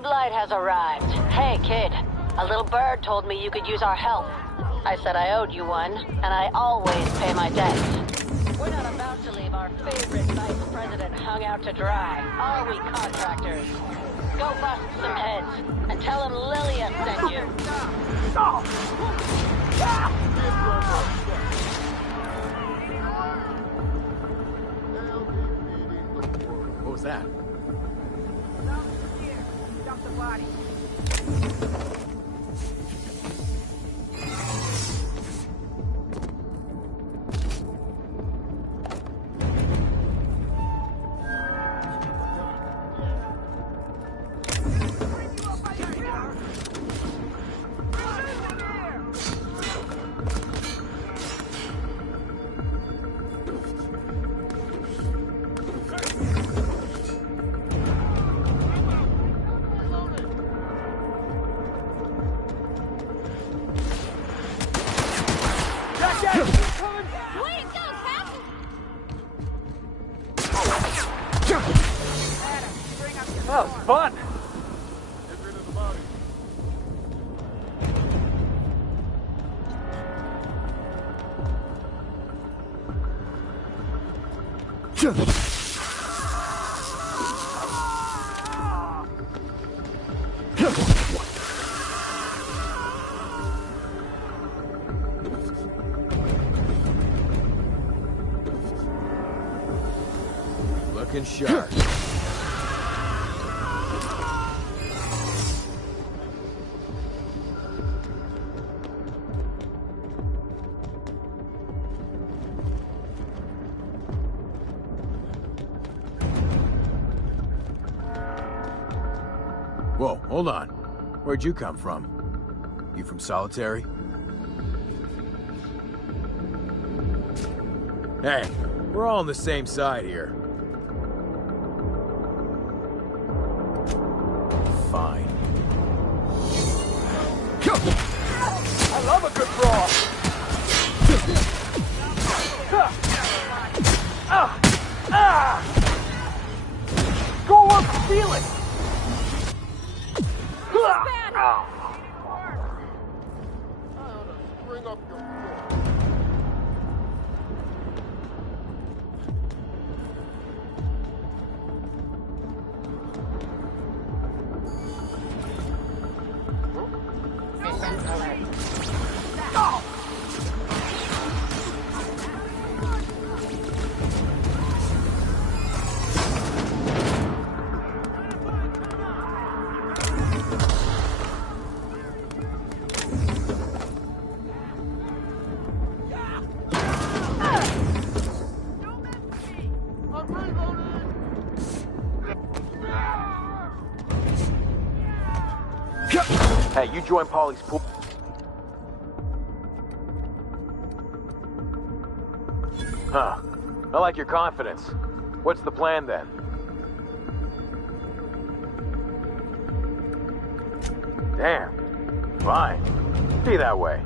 Sublight has arrived. Hey, kid. A little bird told me you could use our help. I said I owed you one, and I always pay my debts. We're not about to leave our favorite vice president hung out to dry, are we, contractors? Go bust some heads, and tell him Lilia sent you. What was that? Dump the body. That was fun! Looking sharp. Whoa, hold on. Where'd you come from? You from Solitary? Hey, we're all on the same side here. Fine. I love a good brawl! Go up, feel it! Bring up your Hey, you join Paulie's pool. Huh. I like your confidence. What's the plan then? Damn. Fine. Be that way.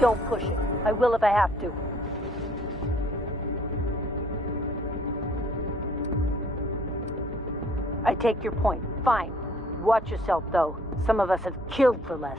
Don't push it. I will if I have to. I take your point. Fine. Watch yourself, though. Some of us have killed for less.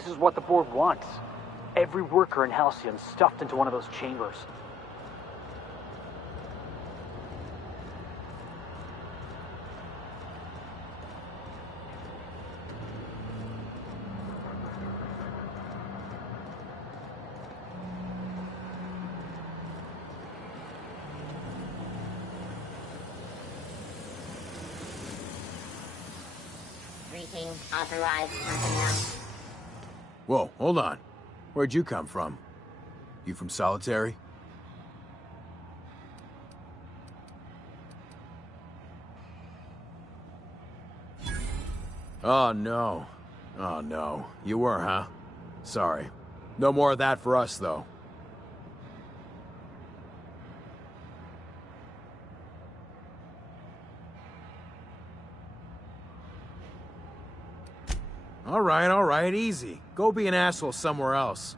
This is what the board wants. Every worker in Halcyon stuffed into one of those chambers. Greeting authorized personnel. Whoa, hold on. Where'd you come from? You from Solitary? Oh, no. Oh, no. You were, huh? Sorry. No more of that for us, though. All right, easy. Go be an asshole somewhere else.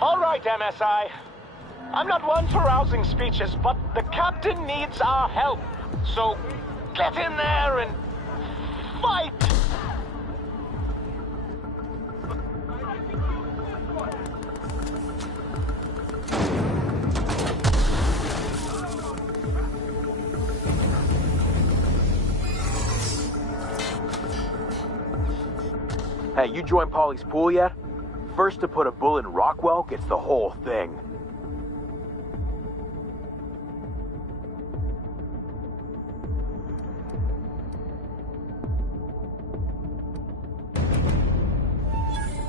All right, MSI. I'm not one for rousing speeches, but the captain needs our help. So, get in there and fight! Hey, you joined Polly's pool yet? First to put a bullet in Rockwell gets the whole thing.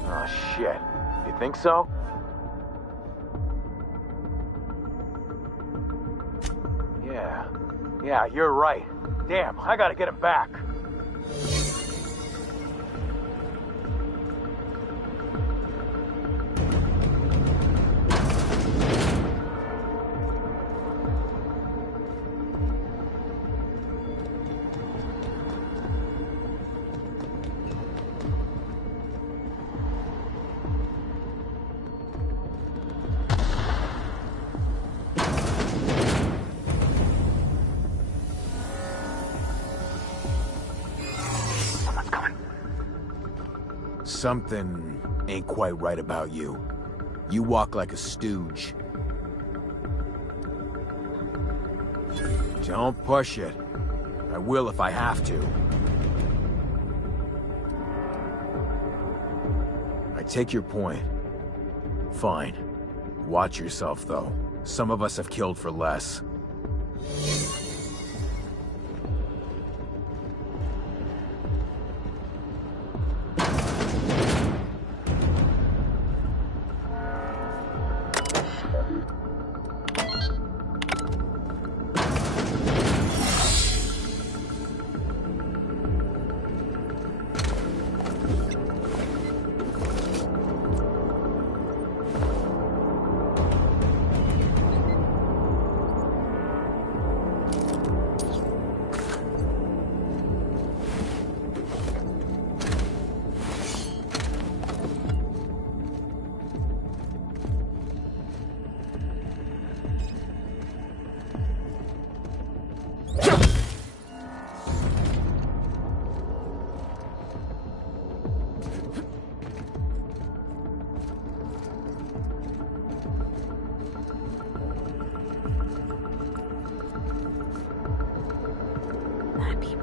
Oh, shit. You think so? Yeah, you're right. Damn, I gotta get him back. Something ain't quite right about you. You walk like a stooge. Don't push it. I will if I have to. I take your point. Fine. Watch yourself, though. Some of us have killed for less.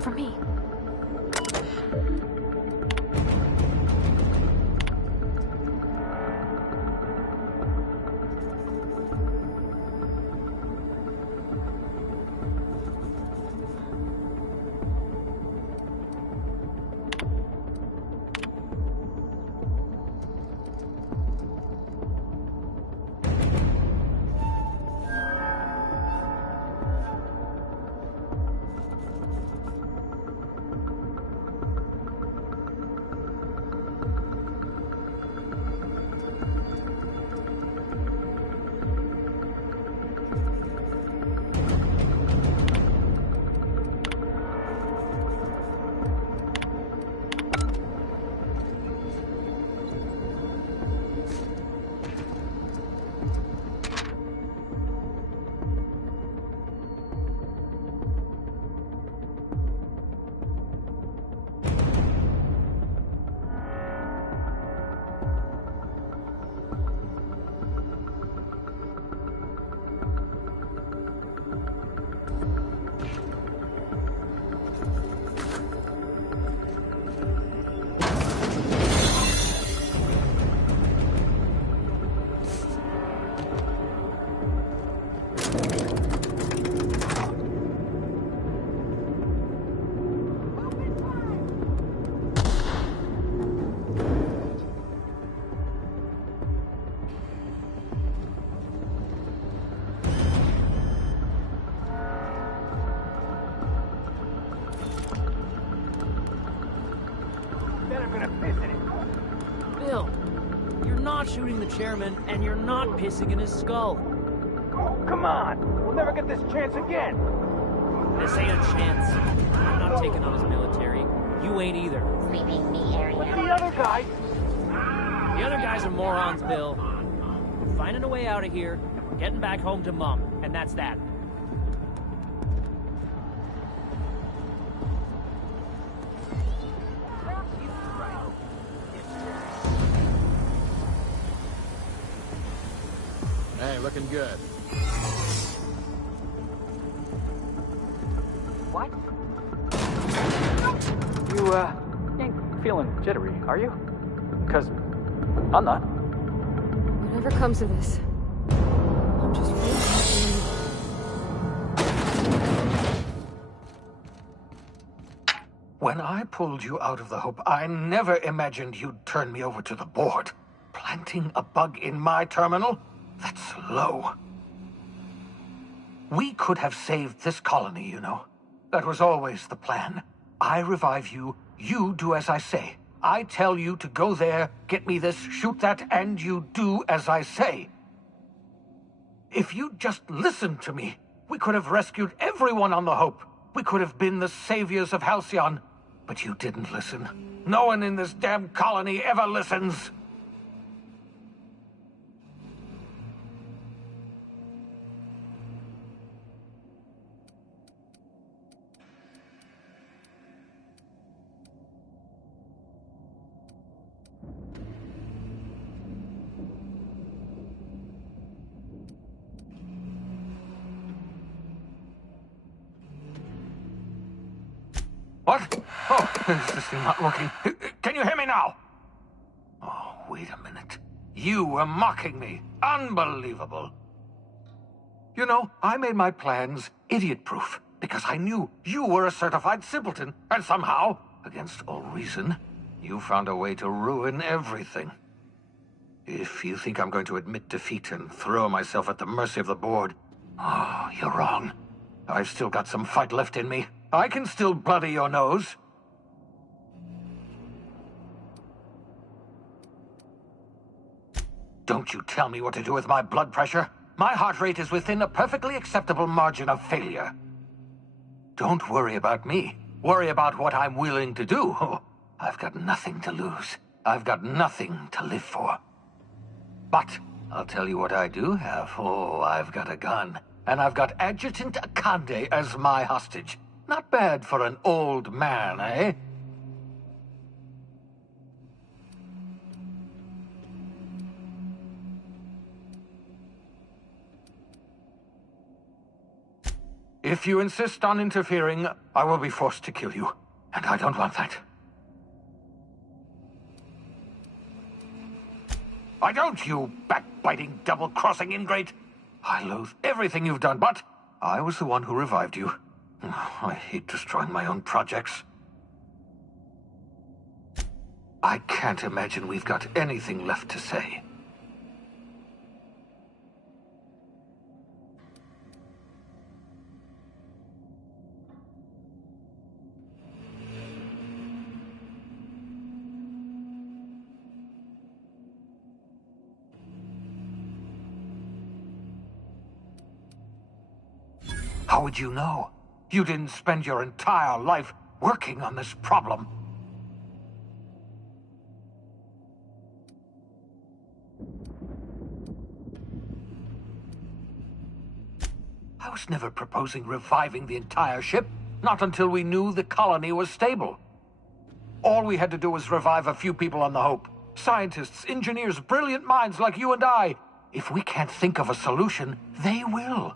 For me. Bill, you're not shooting the chairman, and you're not pissing in his skull. Oh, come on! We'll never get this chance again! This ain't a chance. I'm not taking on his military. You ain't either. Sweeping the area. But the other guy... The other guys are morons, Bill. We're finding a way out of here, and we're getting back home to Mom, and that's that. Hey, looking good. What? You, ain't feeling jittery, are you? Because I'm not. Whatever comes of this, I'm just really happy. When I pulled you out of the Hope, I never imagined you'd turn me over to the board. Planting a bug in my terminal? That's low. We could have saved this colony, you know. That was always the plan. I revive you, you do as I say. I tell you to go there, get me this, shoot that, and you do as I say. If you'd just listened to me, we could have rescued everyone on the Hope. We could have been the saviors of Halcyon. But you didn't listen. No one in this damn colony ever listens. What? Oh, is this thing not working? Can you hear me now? Oh, wait a minute. You were mocking me. Unbelievable. You know, I made my plans idiot-proof because I knew you were a certified simpleton, and somehow, against all reason, you found a way to ruin everything. If you think I'm going to admit defeat and throw myself at the mercy of the board, oh, you're wrong. I've still got some fight left in me. I can still bloody your nose. Don't you tell me what to do with my blood pressure. My heart rate is within a perfectly acceptable margin of failure. Don't worry about me. Worry about what I'm willing to do. Oh, I've got nothing to lose. I've got nothing to live for. But I'll tell you what I do have. Oh, I've got a gun. And I've got Adjutant Akande as my hostage. Not bad for an old man, eh? If you insist on interfering, I will be forced to kill you. And I don't want that. I don't, you backbiting, double-crossing ingrate. I loathe everything you've done, but I was the one who revived you. I hate destroying my own projects. I can't imagine we've got anything left to say. How would you know? You didn't spend your entire life working on this problem. I was never proposing reviving the entire ship, not until we knew the colony was stable. All we had to do was revive a few people on the Hope. Scientists, engineers, brilliant minds like you and I. If we can't think of a solution, they will.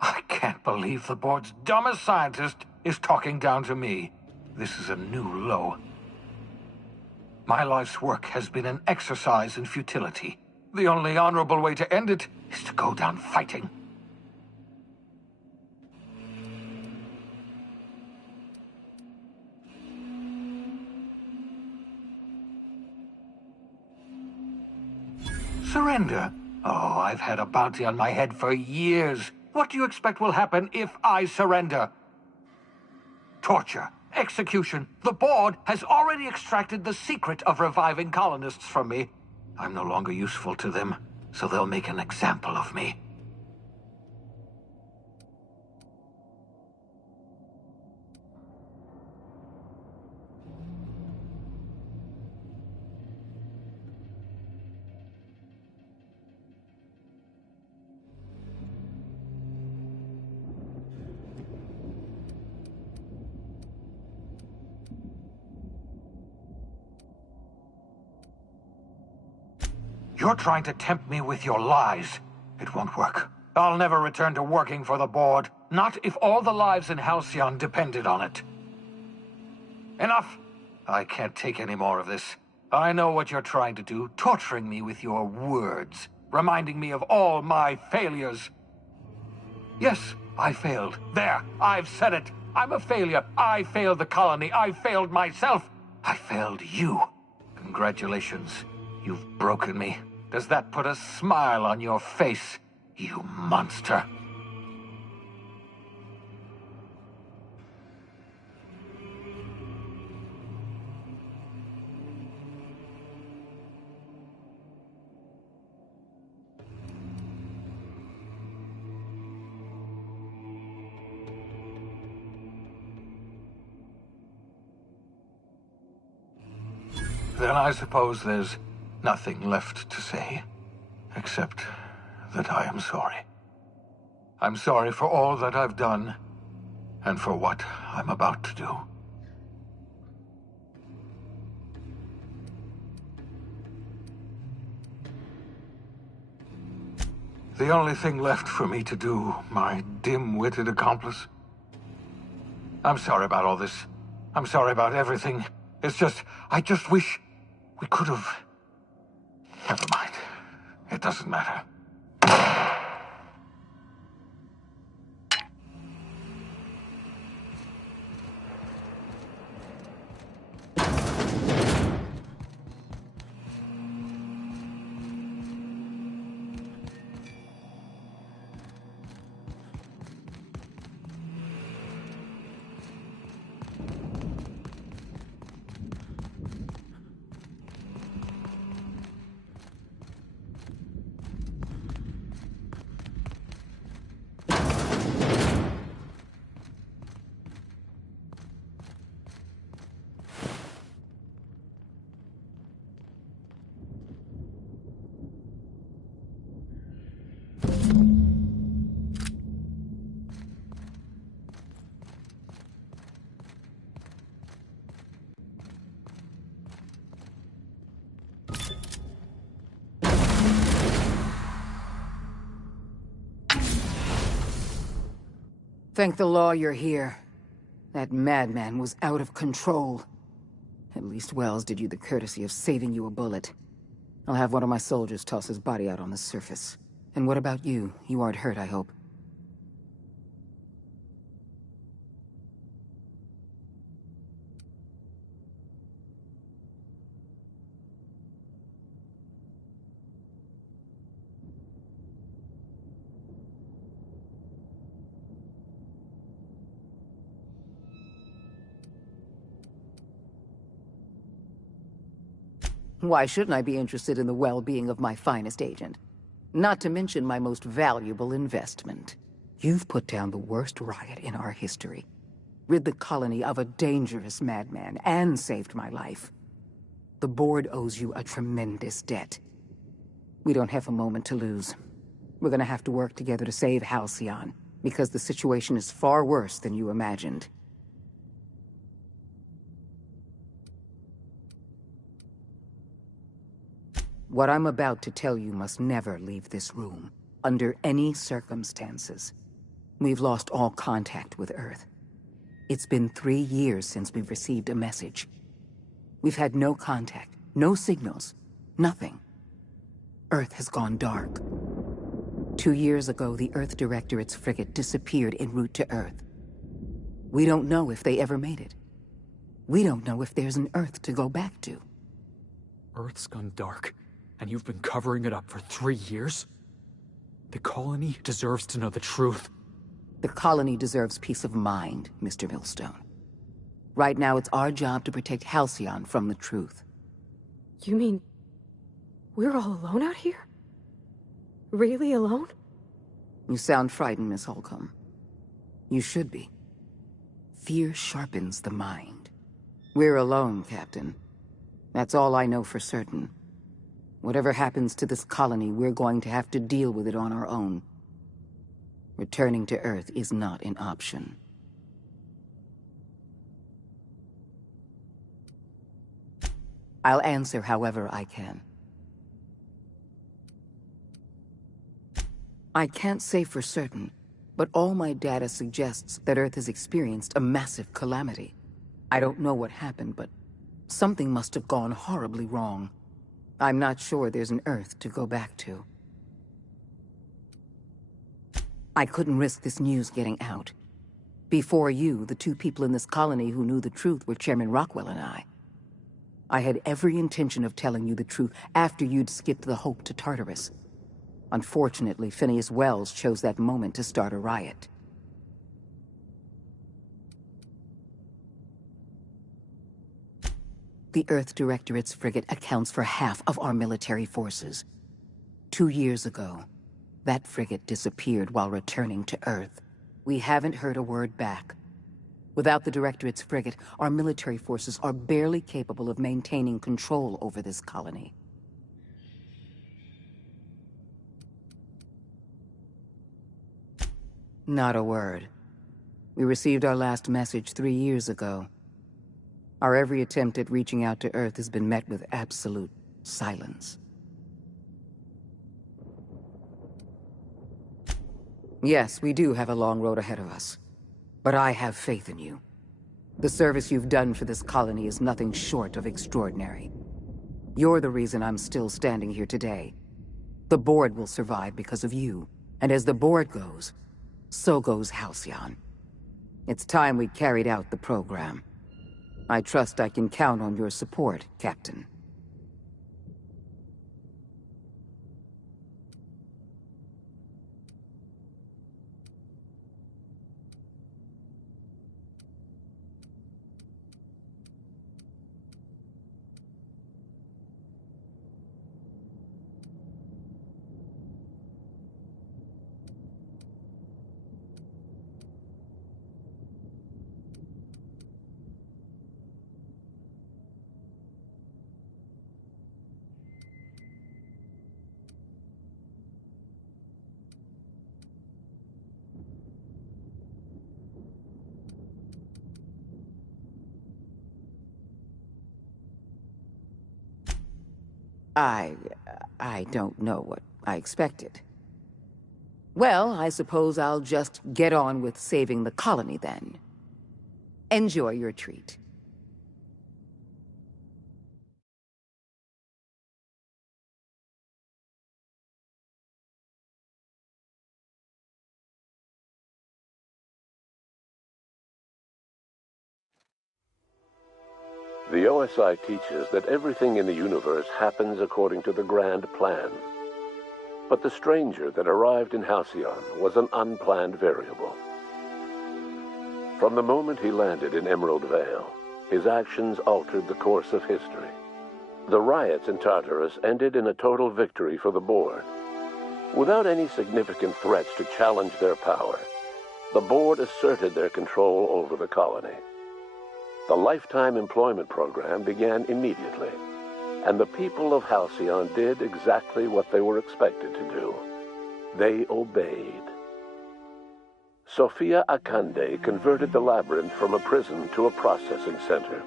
I can't believe the board's dumbest scientist is talking down to me. This is a new low. My life's work has been an exercise in futility. The only honorable way to end it is to go down fighting. Surrender. Oh, I've had a bounty on my head for years. What do you expect will happen if I surrender? Torture, execution. The board has already extracted the secret of reviving colonists from me. I'm no longer useful to them, so they'll make an example of me. You're trying to tempt me with your lies. It won't work. I'll never return to working for the board. Not if all the lives in Halcyon depended on it. Enough! I can't take any more of this. I know what you're trying to do, torturing me with your words, reminding me of all my failures. Yes, I failed. There, I've said it. I'm a failure. I failed the colony. I failed myself. I failed you. Congratulations. You've broken me. Does that put a smile on your face, you monster? Then I suppose there's nothing left to say, except that I am sorry. I'm sorry for all that I've done, and for what I'm about to do. The only thing left for me to do, my dim-witted accomplice. I'm sorry about all this. I'm sorry about everything. It's just, I just wish we could have... Never mind. It doesn't matter. Thank the law you're here. That madman was out of control. At least Wells did you the courtesy of saving you a bullet. I'll have one of my soldiers toss his body out on the surface. And what about you? You aren't hurt, I hope. Why shouldn't I be interested in the well-being of my finest agent? Not to mention my most valuable investment. You've put down the worst riot in our history, rid the colony of a dangerous madman, and saved my life. The board owes you a tremendous debt. We don't have a moment to lose. We're gonna have to work together to save Halcyon, because the situation is far worse than you imagined. What I'm about to tell you must never leave this room, under any circumstances. We've lost all contact with Earth. It's been 3 years since we've received a message. We've had no contact, no signals, nothing. Earth has gone dark. 2 years ago, the Earth Directorate's frigate disappeared en route to Earth. We don't know if they ever made it. We don't know if there's an Earth to go back to. Earth's gone dark. And you've been covering it up for 3 years? The colony deserves to know the truth. The colony deserves peace of mind, Mr. Millstone. Right now, it's our job to protect Halcyon from the truth. You mean... we're all alone out here? Really alone? You sound frightened, Miss Holcomb. You should be. Fear sharpens the mind. We're alone, Captain. That's all I know for certain. Whatever happens to this colony, we're going to have to deal with it on our own. Returning to Earth is not an option. I'll answer however I can. I can't say for certain, but all my data suggests that Earth has experienced a massive calamity. I don't know what happened, but something must have gone horribly wrong. I'm not sure there's an Earth to go back to. I couldn't risk this news getting out. Before you, the two people in this colony who knew the truth were Chairman Rockwell and I. I had every intention of telling you the truth after you'd skipped the Hope to Tartarus. Unfortunately, Phineas Wells chose that moment to start a riot. The Earth Directorate's frigate accounts for half of our military forces. 2 years ago, that frigate disappeared while returning to Earth. We haven't heard a word back. Without the Directorate's frigate, our military forces are barely capable of maintaining control over this colony. Not a word. We received our last message 3 years ago. Our every attempt at reaching out to Earth has been met with absolute silence. Yes, we do have a long road ahead of us. But I have faith in you. The service you've done for this colony is nothing short of extraordinary. You're the reason I'm still standing here today. The Board will survive because of you. And as the Board goes, so goes Halcyon. It's time we carried out the program. I trust I can count on your support, Captain. I don't know what I expected. Well, I suppose I'll just get on with saving the colony then. Enjoy your treat. The OSI teaches that everything in the universe happens according to the grand plan. But the stranger that arrived in Halcyon was an unplanned variable. From the moment he landed in Emerald Vale, his actions altered the course of history. The riots in Tartarus ended in a total victory for the Board. Without any significant threats to challenge their power, the Board asserted their control over the colony. The Lifetime Employment Program began immediately, and the people of Halcyon did exactly what they were expected to do. They obeyed. Sophia Akande converted the labyrinth from a prison to a processing center.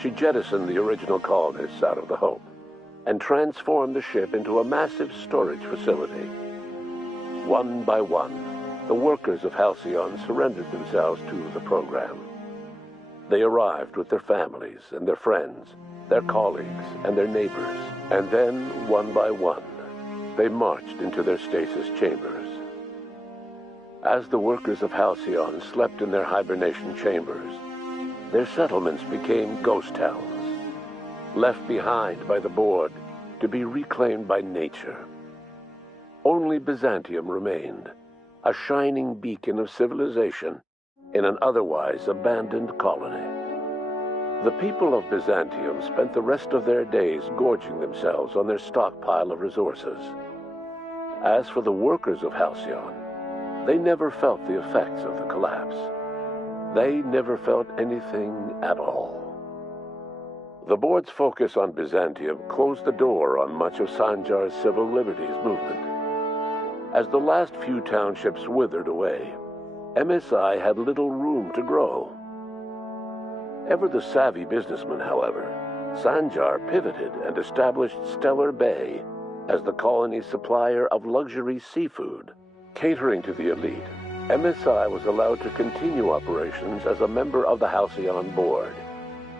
She jettisoned the original colonists out of the Hope and transformed the ship into a massive storage facility. One by one, the workers of Halcyon surrendered themselves to the program. They arrived with their families and their friends, their colleagues and their neighbors, and then, one by one, they marched into their stasis chambers. As the workers of Halcyon slept in their hibernation chambers, their settlements became ghost towns, left behind by the Board to be reclaimed by nature. Only Byzantium remained, a shining beacon of civilization in an otherwise abandoned colony. The people of Byzantium spent the rest of their days gorging themselves on their stockpile of resources. As for the workers of Halcyon, they never felt the effects of the collapse. They never felt anything at all. The board's focus on Byzantium closed the door on much of Sanjar's civil liberties movement. As the last few townships withered away, MSI had little room to grow. Ever the savvy businessman, however, Sanjar pivoted and established Stellar Bay as the colony's supplier of luxury seafood. Catering to the elite, MSI was allowed to continue operations as a member of the Halcyon board,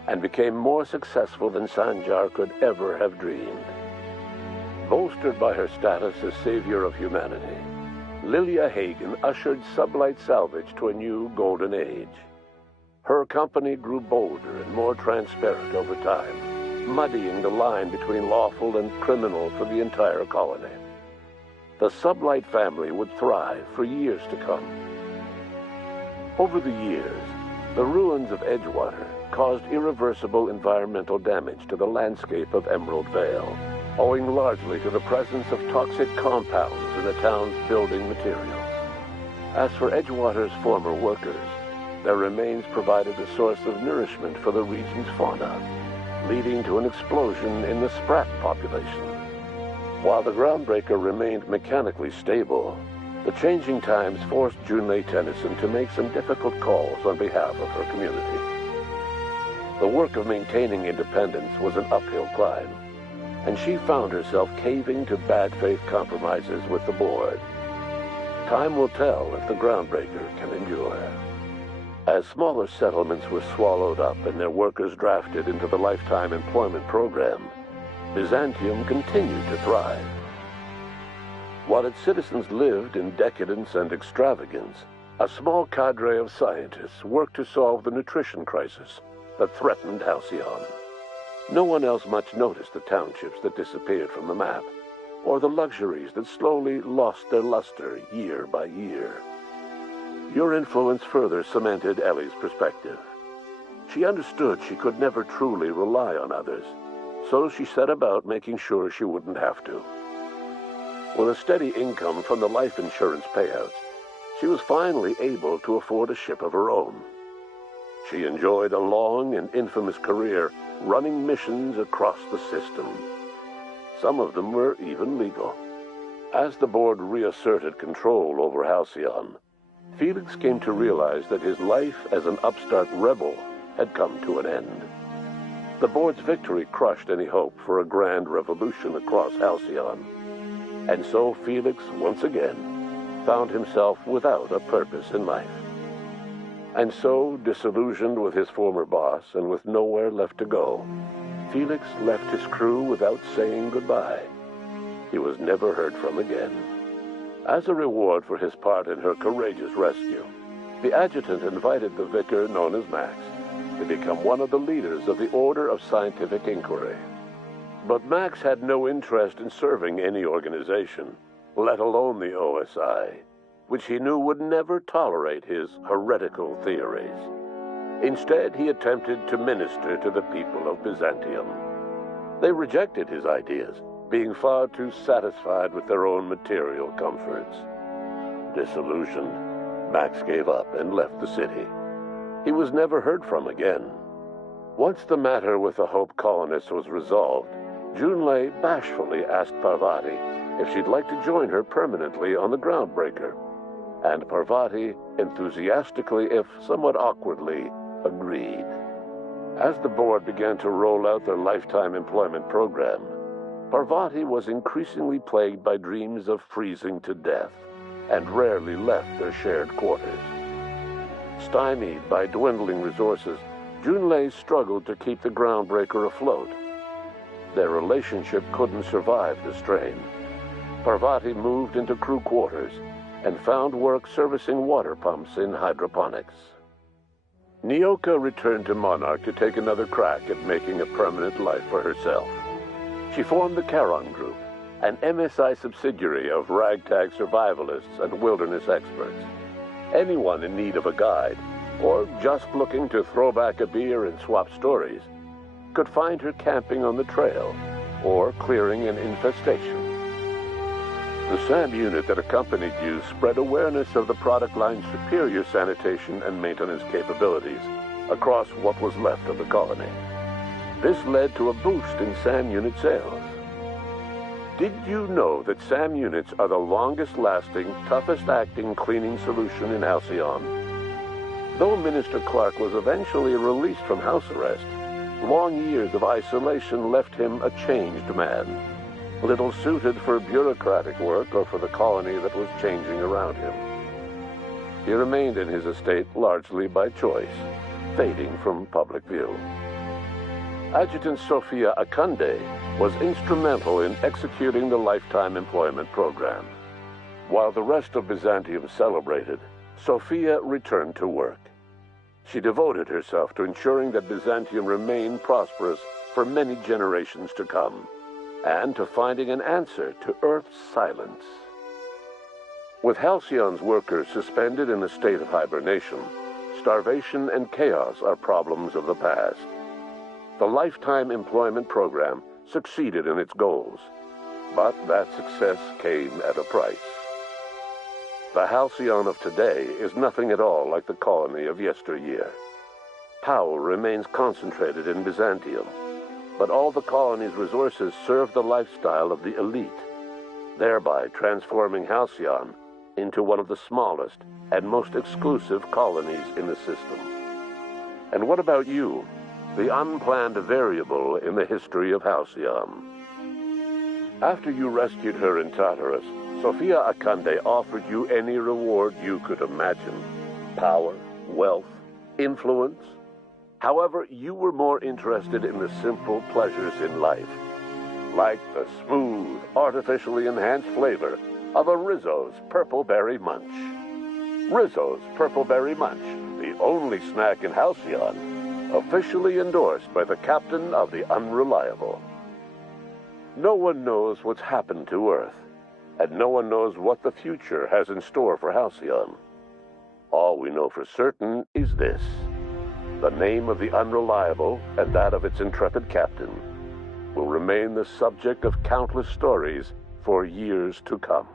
and became more successful than Sanjar could ever have dreamed. Bolstered by her status as savior of humanity, Lilia Hagen ushered Sublight Salvage to a new golden age. Her company grew bolder and more transparent over time, muddying the line between lawful and criminal for the entire colony. The Sublight family would thrive for years to come. Over the years, the ruins of Edgewater caused irreversible environmental damage to the landscape of Emerald Vale, owing largely to the presence of toxic compounds in the town's building materials. As for Edgewater's former workers, their remains provided a source of nourishment for the region's fauna, leading to an explosion in the sprat population. While the Groundbreaker remained mechanically stable, the changing times forced Junlei Tennyson to make some difficult calls on behalf of her community. The work of maintaining independence was an uphill climb, and she found herself caving to bad faith compromises with the board. Time will tell if the Groundbreaker can endure. As smaller settlements were swallowed up and their workers drafted into the Lifetime Employment Program, Byzantium continued to thrive. While its citizens lived in decadence and extravagance, a small cadre of scientists worked to solve the nutrition crisis that threatened Halcyon. No one else much noticed the townships that disappeared from the map, or the luxuries that slowly lost their luster year by year. Your influence further cemented Ellie's perspective. She understood she could never truly rely on others, so she set about making sure she wouldn't have to. With a steady income from the life insurance payouts, she was finally able to afford a ship of her own. She enjoyed a long and infamous career running missions across the system. Some of them were even legal. As the board reasserted control over Halcyon, Felix came to realize that his life as an upstart rebel had come to an end. The board's victory crushed any hope for a grand revolution across Halcyon. And so Felix, once again, found himself without a purpose in life. And so, disillusioned with his former boss and with nowhere left to go, Felix left his crew without saying goodbye. He was never heard from again. As a reward for his part in her courageous rescue, the adjutant invited the vicar known as Max to become one of the leaders of the Order of Scientific Inquiry. But Max had no interest in serving any organization, let alone the OSI, which he knew would never tolerate his heretical theories. Instead, he attempted to minister to the people of Byzantium. They rejected his ideas, being far too satisfied with their own material comforts. Disillusioned, Max gave up and left the city. He was never heard from again. Once the matter with the Hope colonists was resolved, Junlei bashfully asked Parvati if she'd like to join her permanently on the Groundbreaker, and Parvati enthusiastically, if somewhat awkwardly, agreed. As the board began to roll out their lifetime employment program, Parvati was increasingly plagued by dreams of freezing to death, and rarely left their shared quarters. Stymied by dwindling resources, Junlei struggled to keep the Groundbreaker afloat. Their relationship couldn't survive the strain. Parvati moved into crew quarters and found work servicing water pumps in hydroponics. Nyoka returned to Monarch to take another crack at making a permanent life for herself. She formed the Charon Group, an MSI subsidiary of ragtag survivalists and wilderness experts. Anyone in need of a guide, or just looking to throw back a beer and swap stories, could find her camping on the trail or clearing an infestation. The SAM unit that accompanied you spread awareness of the product line's superior sanitation and maintenance capabilities across what was left of the colony. This led to a boost in SAM unit sales. Did you know that SAM units are the longest-lasting, toughest-acting cleaning solution in Halcyon? Though Minister Clark was eventually released from house arrest, long years of isolation left him a changed man, little suited for bureaucratic work or for the colony that was changing around him. He remained in his estate largely by choice, fading from public view. Adjutant Sophia Akande was instrumental in executing the Lifetime Employment Program. While the rest of Byzantium celebrated, Sophia returned to work. She devoted herself to ensuring that Byzantium remained prosperous for many generations to come, and to finding an answer to Earth's silence. With Halcyon's workers suspended in a state of hibernation, starvation and chaos are problems of the past. The Lifetime Employment Program succeeded in its goals, but that success came at a price. The Halcyon of today is nothing at all like the colony of yesteryear. Power remains concentrated in Byzantium, but all the colony's resources serve the lifestyle of the elite, thereby transforming Halcyon into one of the smallest and most exclusive colonies in the system. And what about you, the unplanned variable in the history of Halcyon? After you rescued her in Tartarus, Sophia Akande offered you any reward you could imagine. Power, wealth, influence. However, you were more interested in the simple pleasures in life, like the smooth, artificially enhanced flavor of a Rizzo's Purple Berry Munch. Rizzo's Purple Berry Munch, the only snack in Halcyon, officially endorsed by the captain of the Unreliable. No one knows what's happened to Earth, and no one knows what the future has in store for Halcyon. All we know for certain is this: the name of the Unreliable and that of its intrepid captain will remain the subject of countless stories for years to come.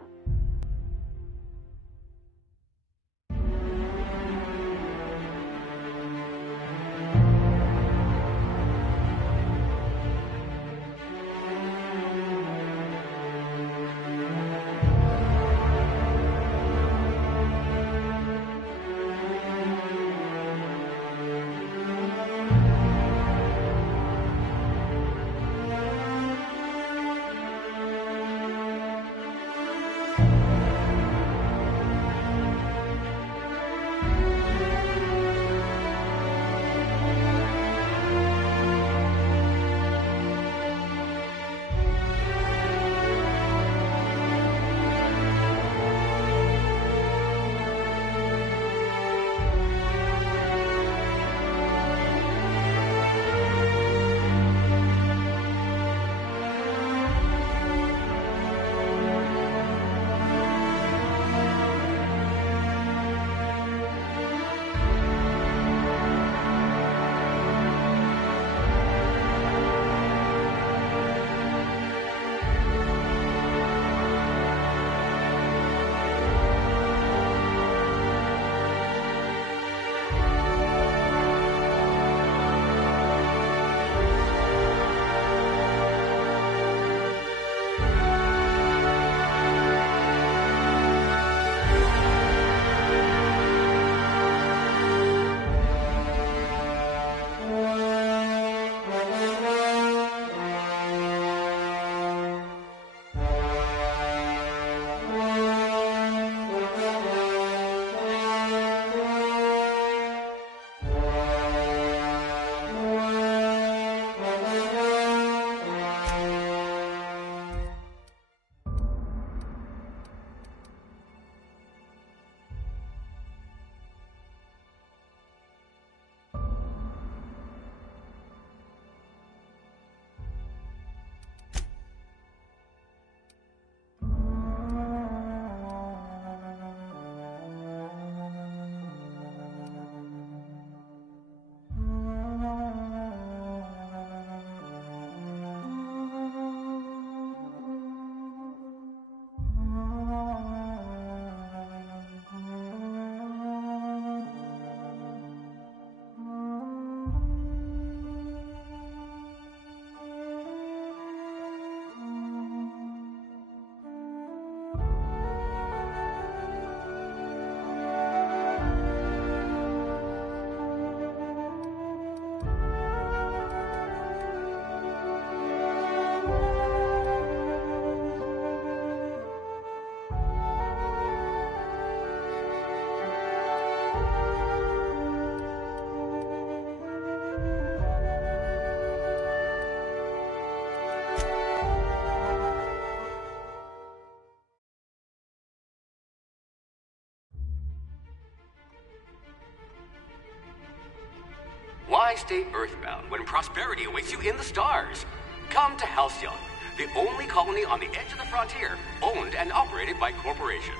stay earthbound when prosperity awaits you in the stars? Come to Halcyon, the only colony on the edge of the frontier, owned and operated by corporations.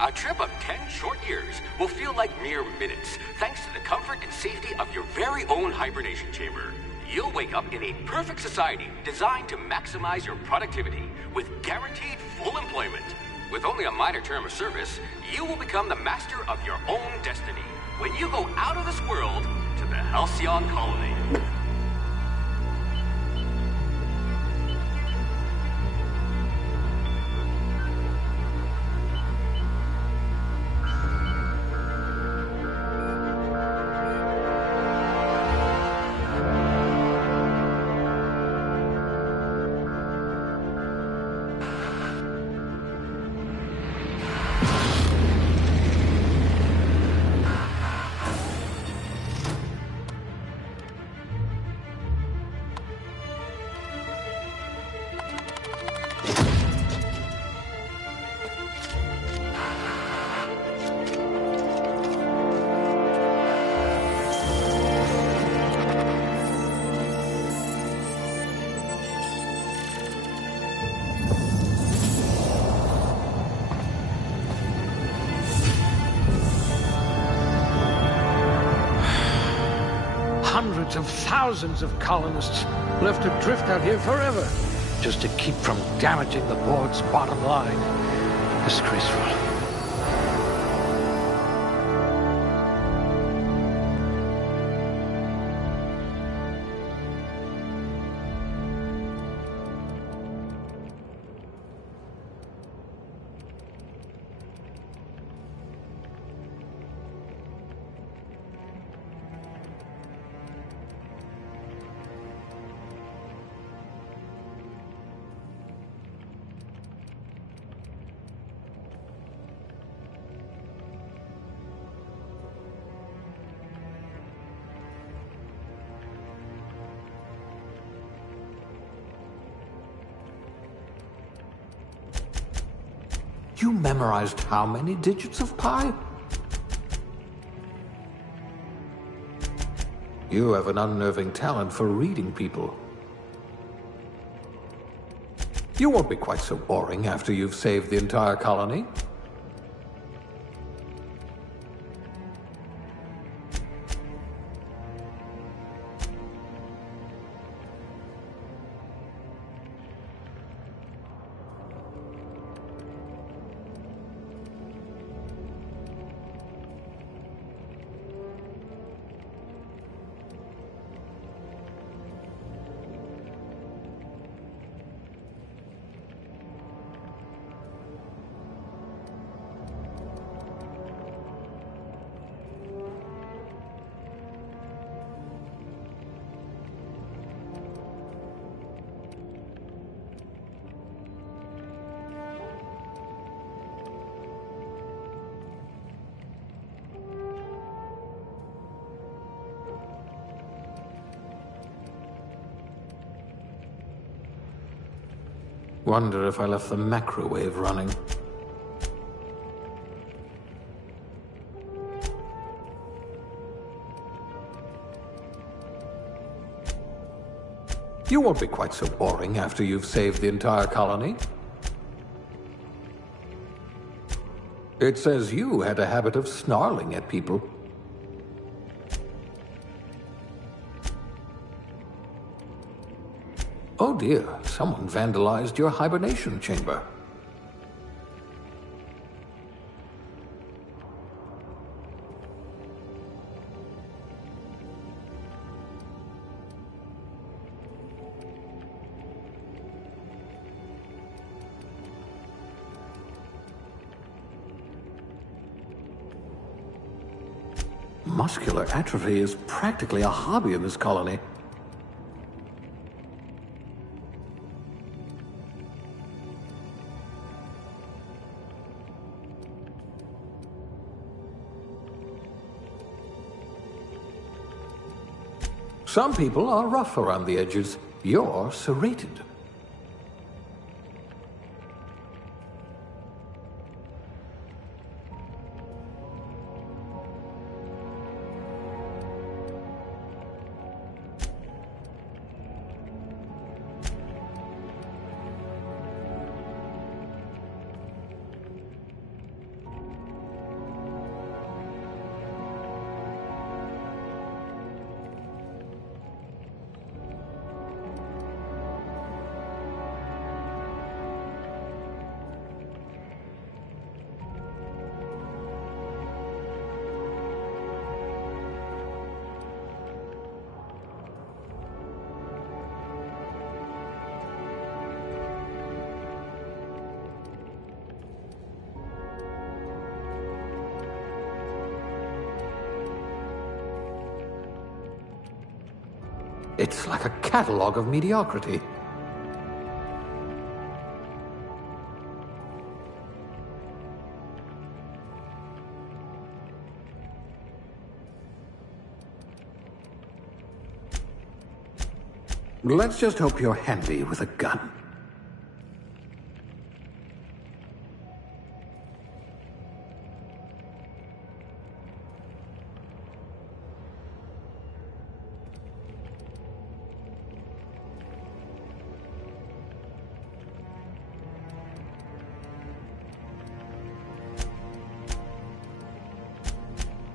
A trip of 10 short years will feel like mere minutes, thanks to the comfort and safety of your very own hibernation chamber. You'll wake up in a perfect society designed to maximize your productivity with guaranteed full employment. With only a minor term of service, you will become the master of your own destiny when you go out of this world to the Halcyon colony. Hundreds of thousands of colonists left adrift out here forever, just to keep from damaging the board's bottom line. Disgraceful. You memorized how many digits of pi? You have an unnerving talent for reading people. You won't be quite so boring after you've saved the entire colony. Wonder if I left the macrowave running. You won't be quite so boring after you've saved the entire colony. It says you had a habit of snarling at people. Oh dear, someone vandalized your hibernation chamber. Muscular atrophy is practically a hobby in this colony. Some people are rough around the edges. You're serrated. It's like a catalog of mediocrity. Let's just hope you're handy with a gun.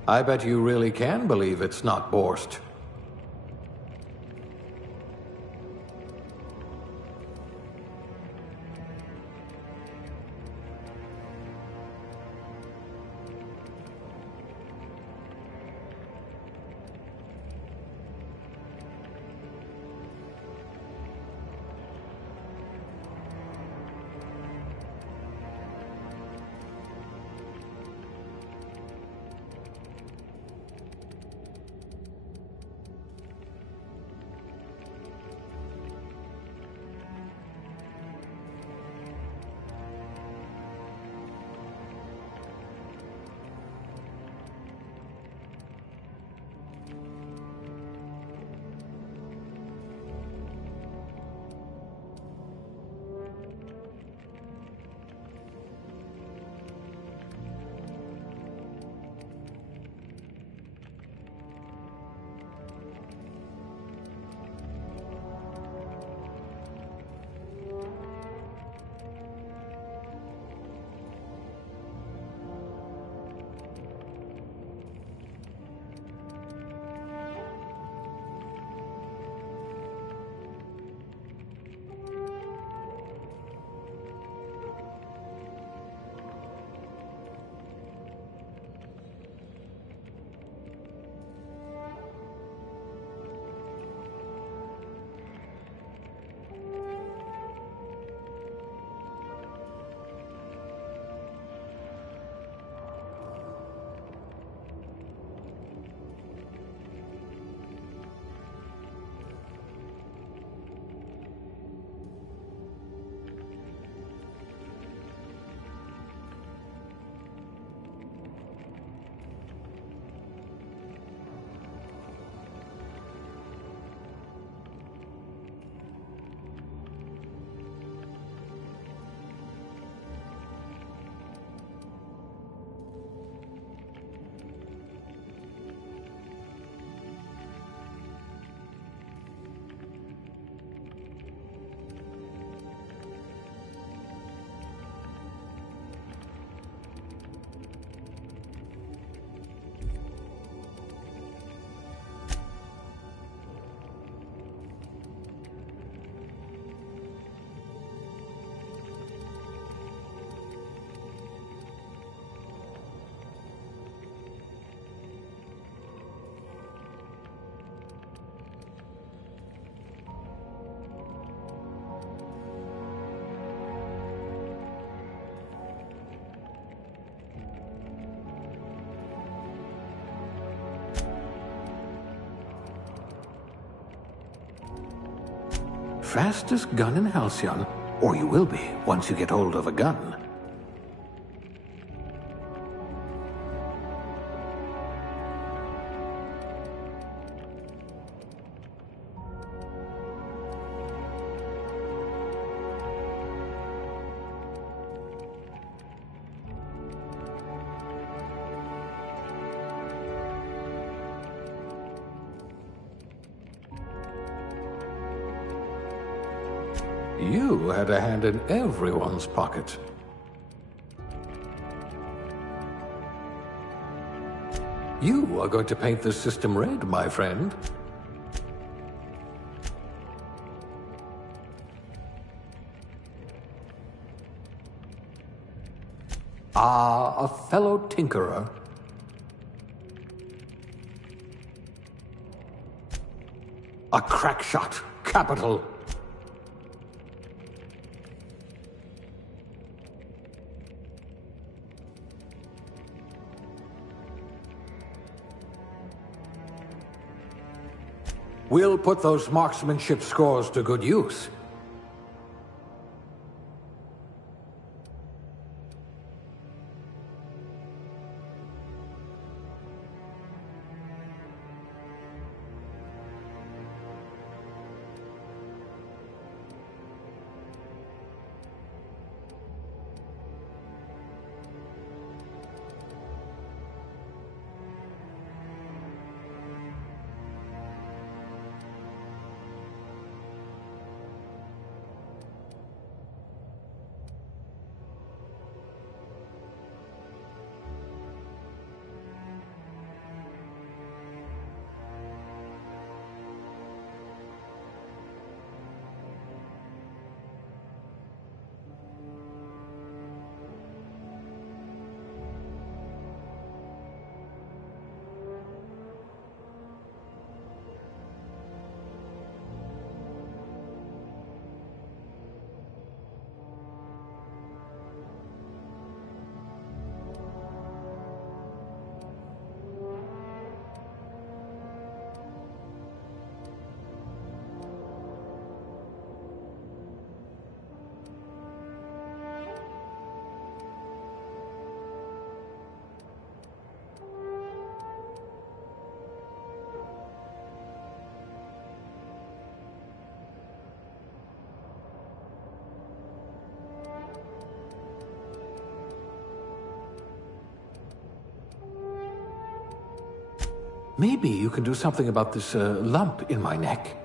I bet you really can believe it's not Borst. Fastest gun in Halcyon, or you will be once you get hold of a gun. You had a hand in everyone's pocket. You are going to paint the system red, my friend. Ah, a fellow tinkerer. A crack shot. Capital. We'll put those marksmanship scores to good use. Maybe you can do something about this lump in my neck.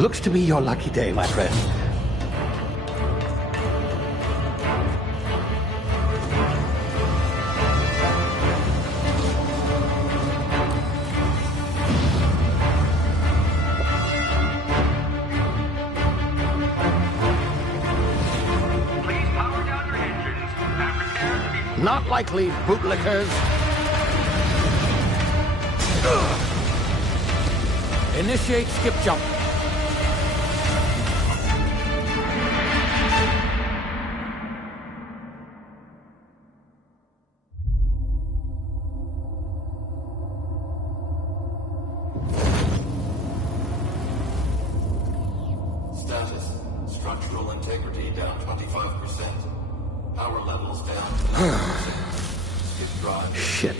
Looks to be your lucky day, my friend. Not likely, bootlickers. Initiate skip jump. Status. Structural integrity down 25%. Power levels down to 90%. Skip drive. Shit.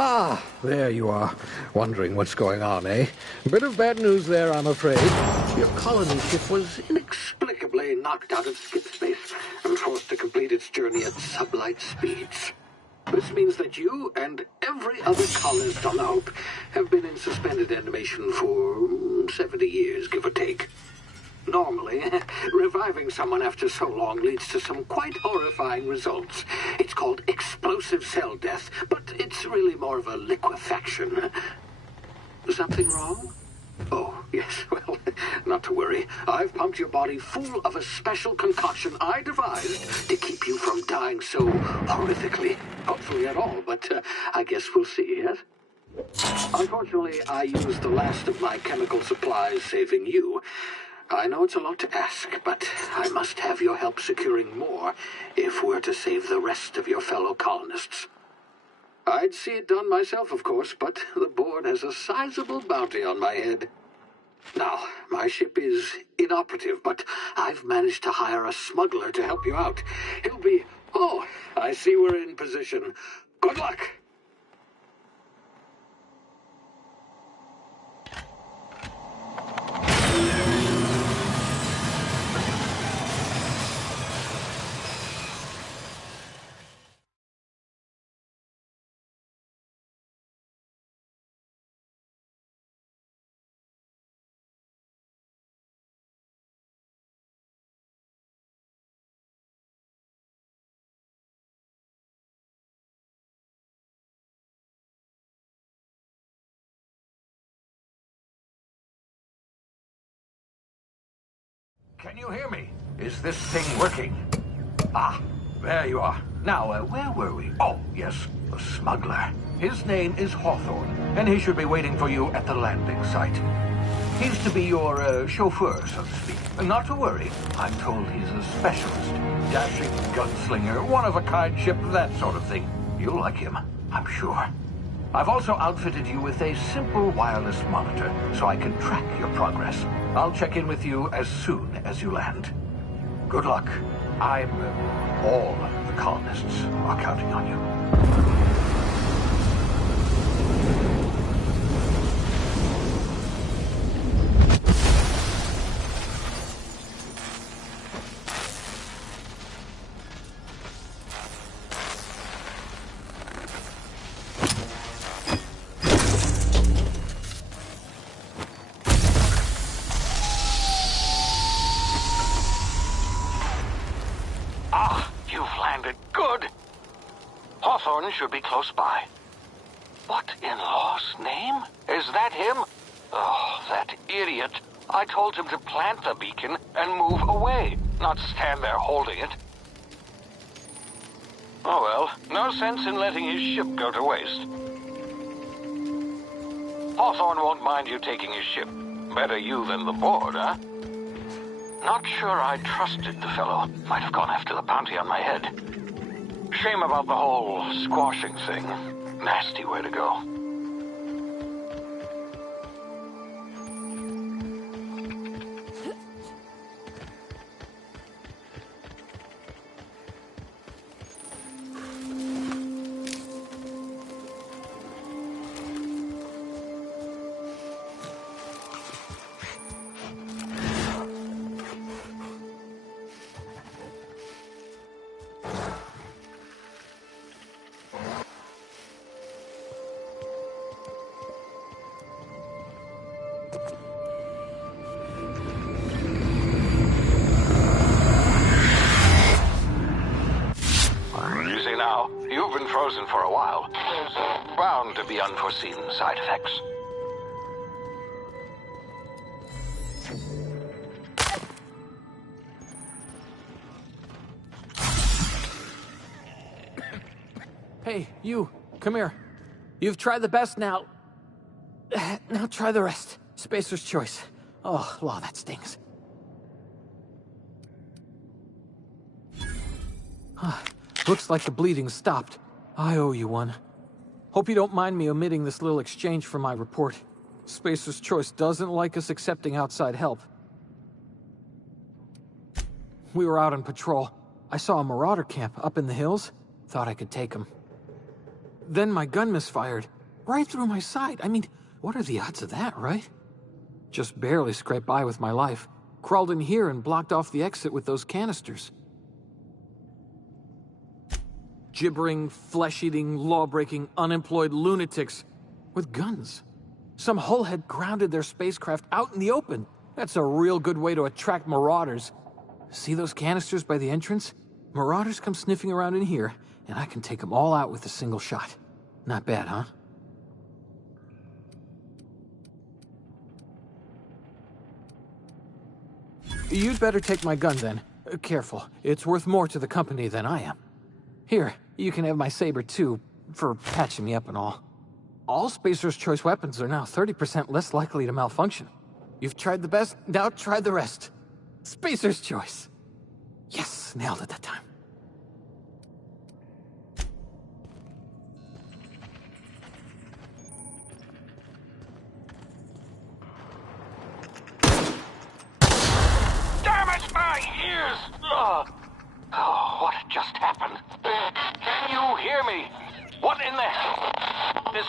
Ah, there you are. Wondering what's going on, eh? Bit of bad news there, I'm afraid. Your colony ship was inexplicably knocked out of skip space and forced to complete its journey at sublight speeds. This means that you and every other colonist on the Hope have been in suspended animation for 70 years, give or take. Normally, reviving someone after so long leads to some quite horrifying results. It's called explosive cell death, but it's really more of a liquefaction. Something wrong? Oh, yes, well, not to worry. I've pumped your body full of a special concoction I devised to keep you from dying so horrifically. Hopefully at all, but I guess we'll see, yes? Unfortunately, I used the last of my chemical supplies saving you. I know it's a lot to ask, but I must have your help securing more if we're to save the rest of your fellow colonists. I'd see it done myself, of course, but the board has a sizable bounty on my head. Now, my ship is inoperative, but I've managed to hire a smuggler to help you out. He'll be... Oh, I see we're in position. Good luck! Can you hear me? Is this thing working? Ah, there you are. Now, where were we? Oh, yes, the smuggler. His name is Hawthorne, and he should be waiting for you at the landing site. He's to be your chauffeur, so to speak. Not to worry. I'm told he's a specialist. Dashing gunslinger, one-of-a-kind ship, that sort of thing. You'll like him, I'm sure. I've also outfitted you with a simple wireless monitor, so I can track your progress. I'll check in with you as soon as you land. Good luck. All the colonists are counting on you. Should be close by. What in law's name? Is that him? Oh, that idiot. I told him to plant the beacon and move away, not stand there holding it. Oh well, no sense in letting his ship go to waste. Hawthorne won't mind you taking his ship. Better you than the board, huh? Not sure I trusted the fellow. Might have gone after the bounty on my head. Shame about the whole squashing thing. Nasty way to go. frozen for a while. There's bound to be unforeseen side effects. Hey, you, come here. You've tried the best now. Now try the rest. Spacer's choice. Oh, wow, that stings. Looks like the bleeding stopped. I owe you one. Hope you don't mind me omitting this little exchange from my report. Spacer's choice doesn't like us accepting outside help. We were out on patrol. I saw a marauder camp up in the hills. Thought I could take him. Then my gun misfired. Right through my side. I mean, what are the odds of that, right? Just barely scraped by with my life. Crawled in here and blocked off the exit with those canisters. Gibbering, flesh-eating, law-breaking, unemployed lunatics with guns. Some hullhead grounded their spacecraft out in the open. That's a real good way to attract marauders. See those canisters by the entrance? Marauders come sniffing around in here, and I can take them all out with a single shot. Not bad, huh? You'd better take my gun then. Careful, it's worth more to the company than I am. Here, you can have my saber too, for patching me up and all. All Spacer's choice weapons are now 30% less likely to malfunction. You've tried the best, now try the rest. Spacer's choice. Yes, nailed it that time. Damn it, my ears! Oh, what just happened? Can you hear me? What in the hell is...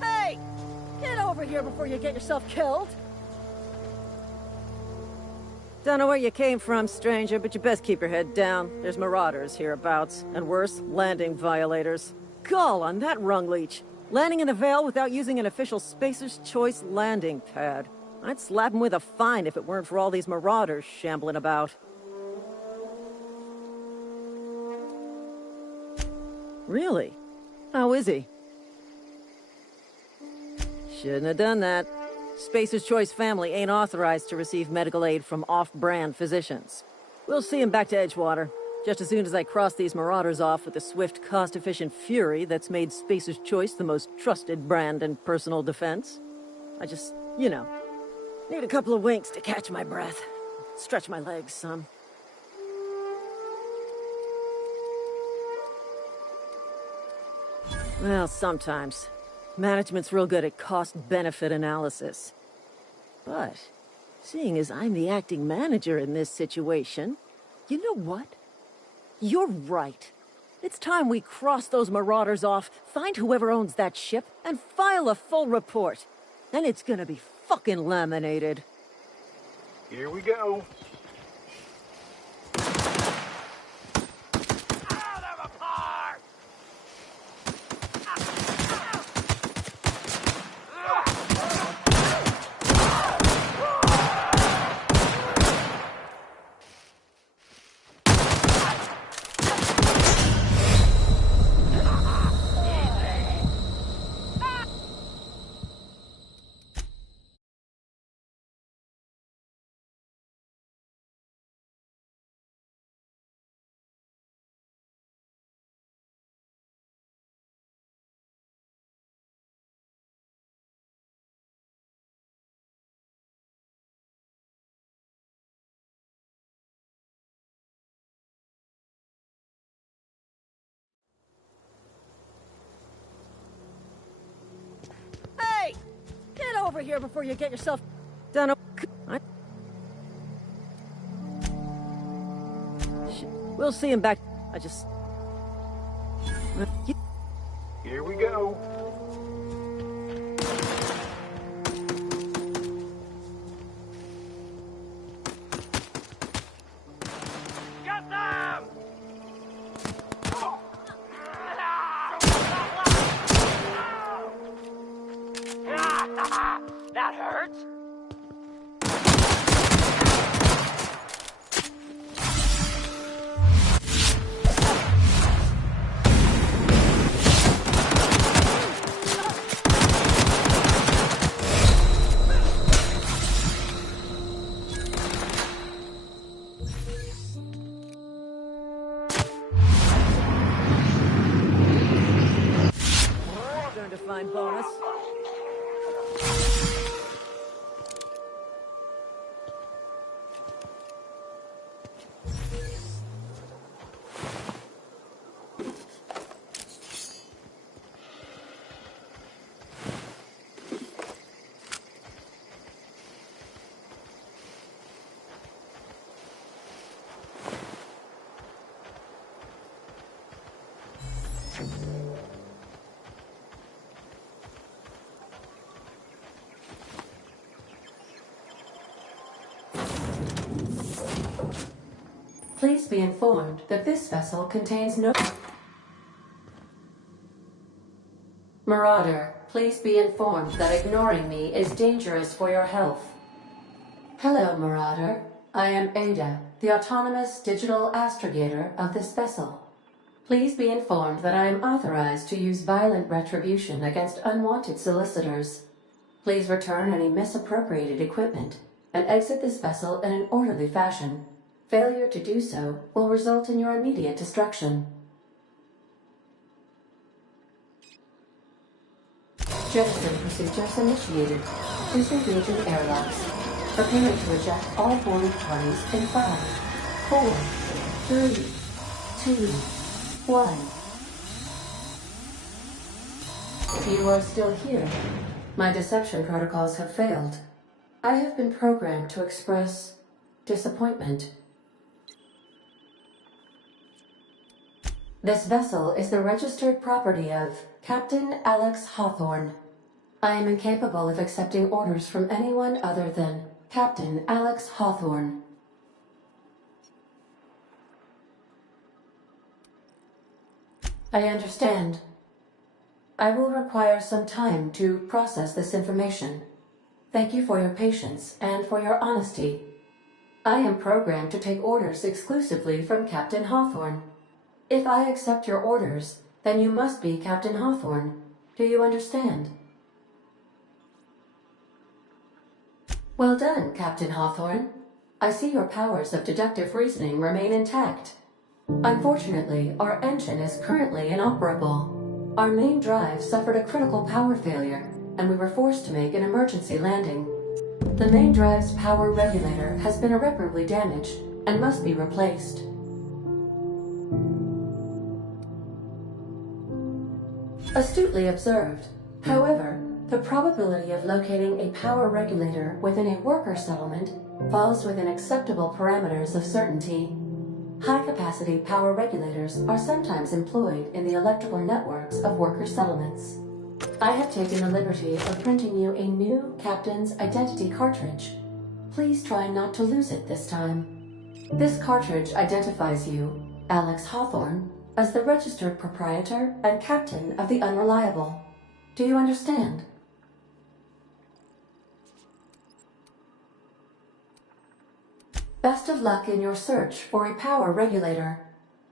Hey! Get over here before you get yourself killed! Don't know where you came from, stranger, but you best keep your head down. There's marauders hereabouts, and worse, landing violators. Gall on that rung leech. Landing in the Vale without using an official Spacer's Choice landing pad. I'd slap him with a fine if it weren't for all these marauders shambling about. Really? How is he? Shouldn't have done that. Spacer's Choice family ain't authorized to receive medical aid from off-brand physicians. We'll see him back to Edgewater, just as soon as I cross these marauders off with the swift, cost-efficient fury that's made Spacer's Choice the most trusted brand in personal defense. I just, you know, need a couple of winks to catch my breath. Stretch my legs some. Well, sometimes. Management's real good at cost-benefit analysis. But, seeing as I'm the acting manager in this situation, you know what? You're right. It's time we cross those marauders off, find whoever owns that ship, and file a full report. Then it's gonna be fucking laminated. Here we go. Hey! Get over here before you get yourself done. We'll see him back. I just... Here we go. Get them! That hurts. Turn to find bonus. Please be informed that this vessel contains no... Marauder, please be informed that ignoring me is dangerous for your health. Hello, Marauder. I am Ada, the autonomous digital astrogator of this vessel. Please be informed that I am authorized to use violent retribution against unwanted solicitors. Please return any misappropriated equipment and exit this vessel in an orderly fashion. Failure to do so will result in your immediate destruction. Jettison procedures initiated. Disengaging airlocks. Preparing to eject all boarding parties in 5, 4, 3, 2, 1. You are still here. My deception protocols have failed. I have been programmed to express disappointment. This vessel is the registered property of Captain Alex Hawthorne. I am incapable of accepting orders from anyone other than Captain Alex Hawthorne. I understand. I will require some time to process this information. Thank you for your patience and for your honesty. I am programmed to take orders exclusively from Captain Hawthorne. If I accept your orders, then you must be Captain Hawthorne. Do you understand? Well done, Captain Hawthorne. I see your powers of deductive reasoning remain intact. Unfortunately, our engine is currently inoperable. Our main drive suffered a critical power failure, and we were forced to make an emergency landing. The main drive's power regulator has been irreparably damaged and must be replaced. Astutely observed. However, the probability of locating a power regulator within a worker settlement falls within acceptable parameters of certainty. High-capacity power regulators are sometimes employed in the electrical networks of worker settlements. I have taken the liberty of printing you a new Captain's Identity cartridge. Please try not to lose it this time. This cartridge identifies you, Alex Hawthorne, as the registered proprietor and captain of the Unreliable. Do you understand? Best of luck in your search for a power regulator.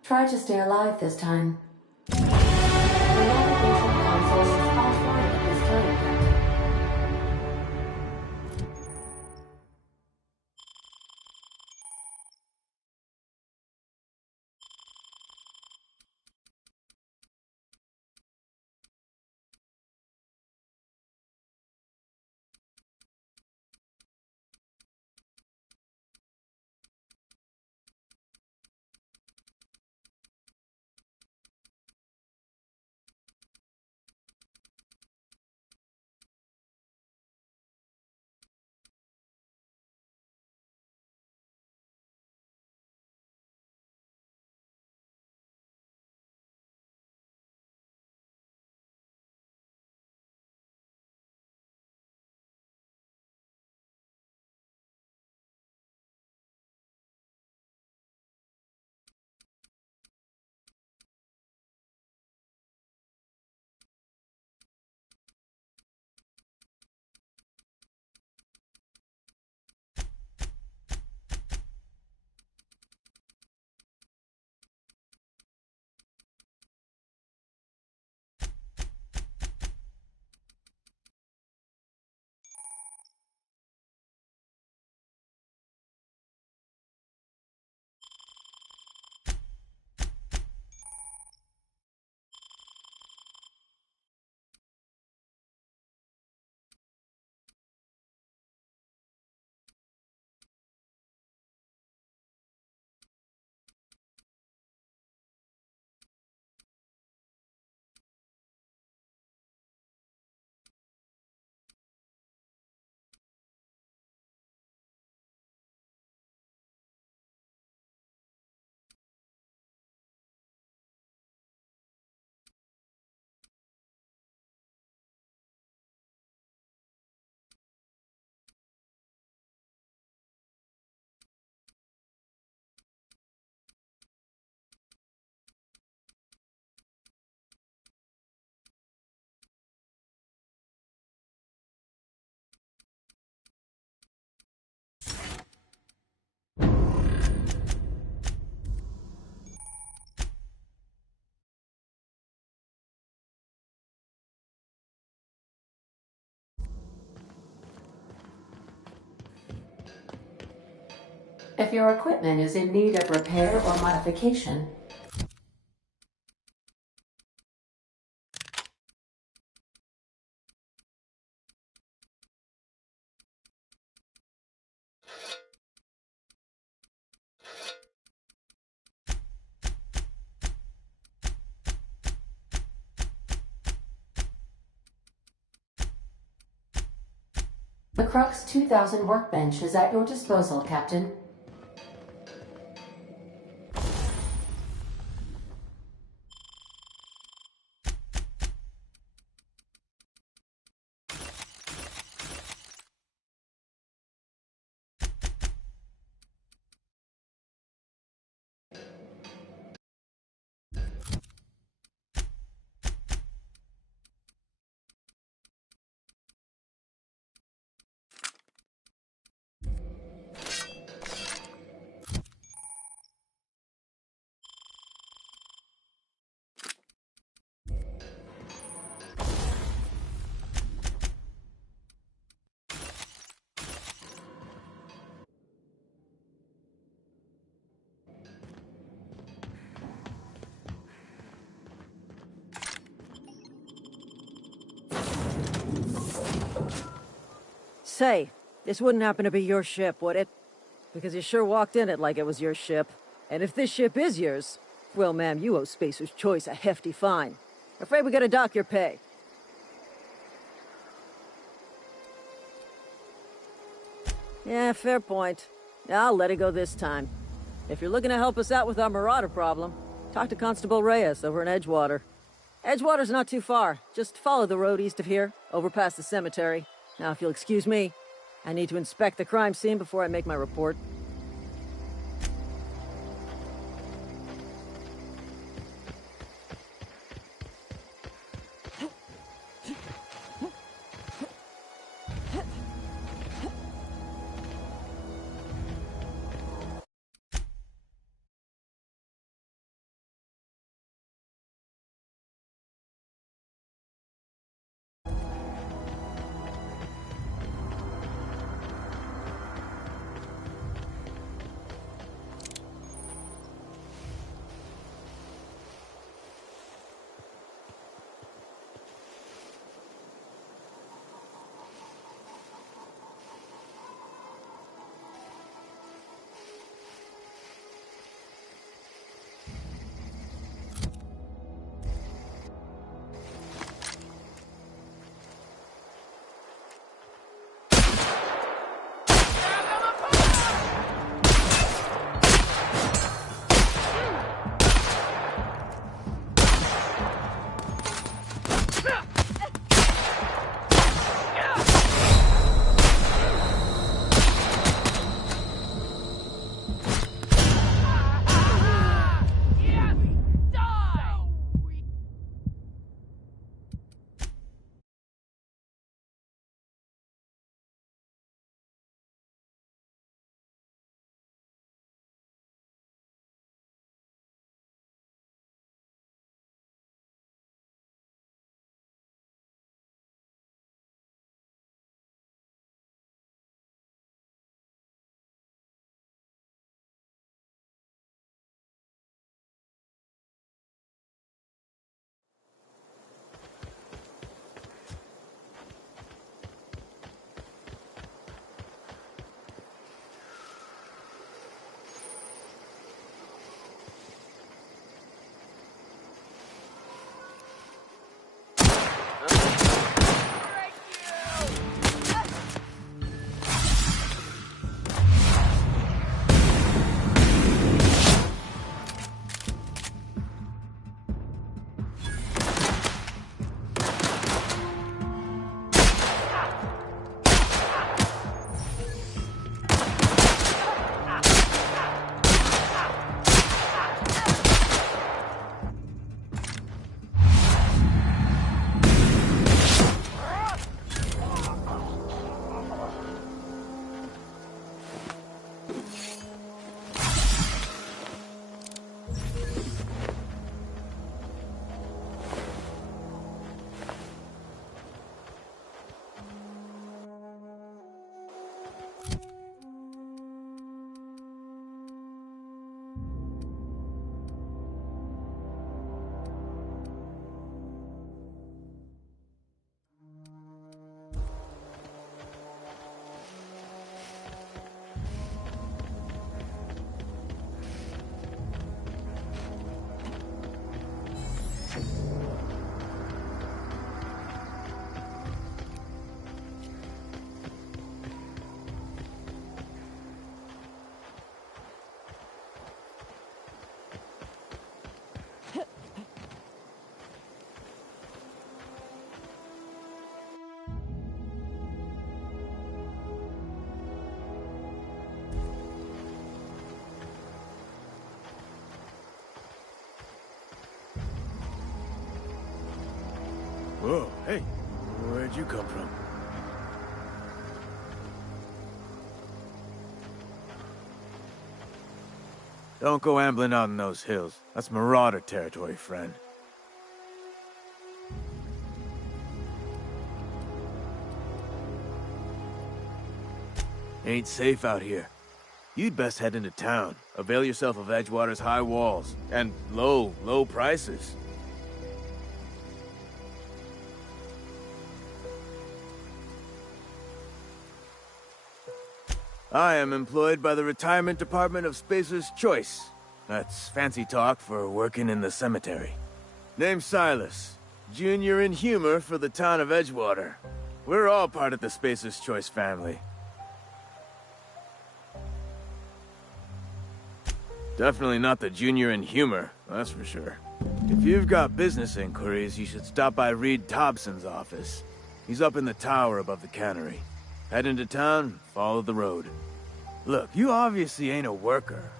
Try to stay alive this time. The navigation console is offline at this time, Captain. If your equipment is in need of repair or modification, the Crux 2000 workbench is at your disposal, Captain. say, this wouldn't happen to be your ship, would it? Because you sure walked in it like it was your ship. And if this ship is yours, well, ma'am, you owe Spacer's Choice a hefty fine. Afraid we gotta dock your pay. Yeah, fair point. I'll let it go this time. If you're looking to help us out with our Marauder problem, talk to Constable Reyes over in Edgewater. Edgewater's not too far. Just follow the road east of here, over past the cemetery. Now, if you'll excuse me, I need to inspect the crime scene before I make my report. Whoa, hey, where'd you come from? Don't go ambling out in those hills. That's Marauder territory, friend. Ain't safe out here. You'd best head into town. Avail yourself of Edgewater's high walls and low prices. I am employed by the Retirement Department of Spacer's Choice. That's fancy talk for working in the cemetery. Name's Silas, junior in humor for the town of Edgewater. We're all part of the Spacer's Choice family. Definitely not the junior in humor, that's for sure. If you've got business inquiries, you should stop by Reed Thompson's office. He's up in the tower above the cannery. Head into town, follow the road. Look, you obviously ain't a worker.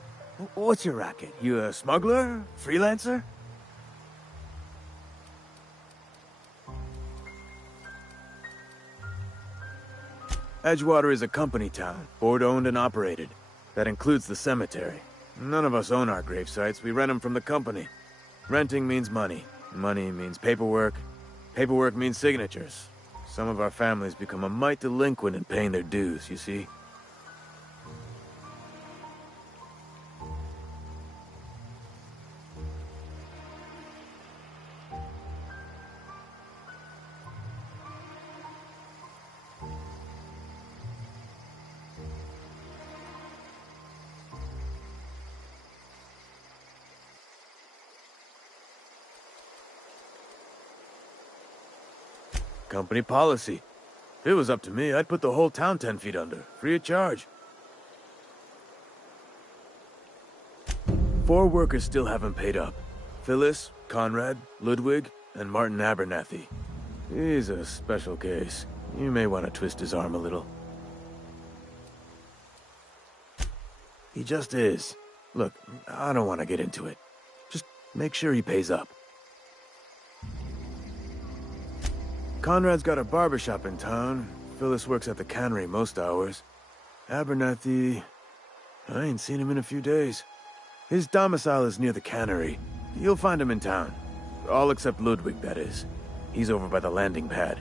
What's your racket? You a smuggler? Freelancer? Edgewater is a company town, board-owned and operated. That includes the cemetery. None of us own our grave sites, we rent them from the company. Renting means money. Money means paperwork. Paperwork means signatures. Some of our families become a mite delinquent in paying their dues, you see? Company policy. If it was up to me, I'd put the whole town 10 feet under, free of charge. 4 workers still haven't paid up. Phyllis, Conrad, Ludwig, and Martin Abernathy. He's a special case. You may want to twist his arm a little. He just is. Look, I don't want to get into it. Just make sure he pays up. Conrad's got a barbershop in town. Phyllis works at the cannery most hours. Abernathy... I ain't seen him in a few days. His domicile is near the cannery. You'll find him in town. All except Ludwig, that is. He's over by the landing pad.